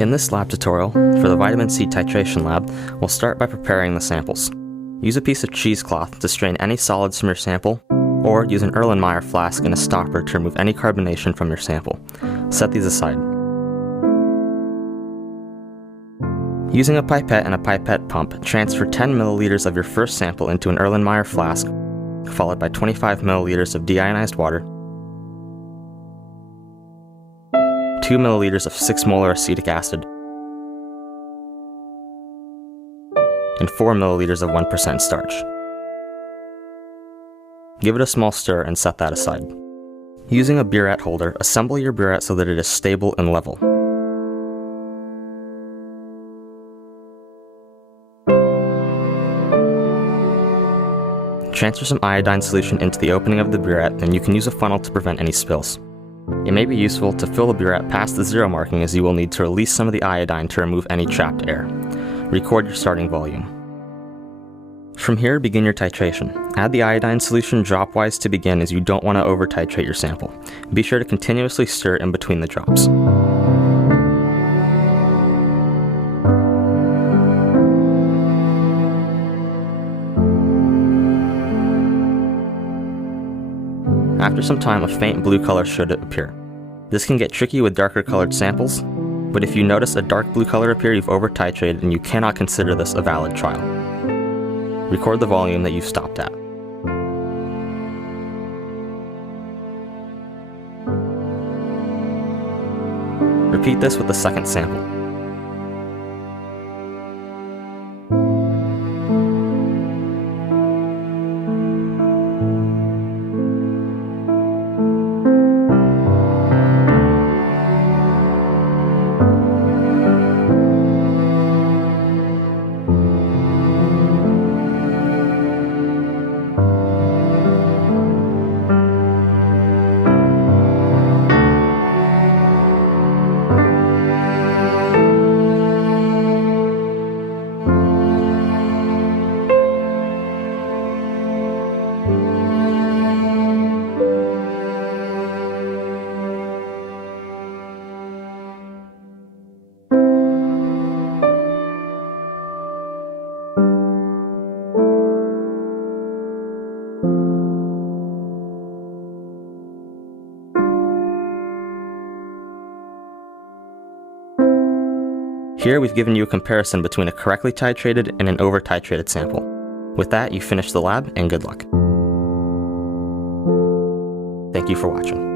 In this lab tutorial, for the vitamin C titration lab, we'll start by preparing the samples. Use a piece of cheesecloth to strain any solids from your sample, or use an Erlenmeyer flask and a stopper to remove any carbonation from your sample. Set these aside. Using a pipette and a pipette pump, transfer 10 milliliters of your first sample into an Erlenmeyer flask, followed by 25 milliliters of deionized water, 2 milliliters of 6 molar acetic acid, and 4 milliliters of 1% starch. Give it a small stir and set that aside. Using a burette holder, assemble your burette so that it is stable and level. Transfer some iodine solution into the opening of the burette, and you can use a funnel to prevent any spills. It may be useful to fill the burette past the zero marking, as you will need to release some of the iodine to remove any trapped air. Record your starting volume. From here, begin your titration. Add the iodine solution dropwise to begin, as you don't want to over-titrate your sample. Be sure to continuously stir in between the drops. After some time, a faint blue color should appear. This can get tricky with darker colored samples, but if you notice a dark blue color appear, you've over-titrated and you cannot consider this a valid trial. Record the volume that you've stopped at. Repeat this with the second sample. Here we've given you a comparison between a correctly titrated and an over-titrated sample. With that, you finish the lab, and good luck. Thank you for watching.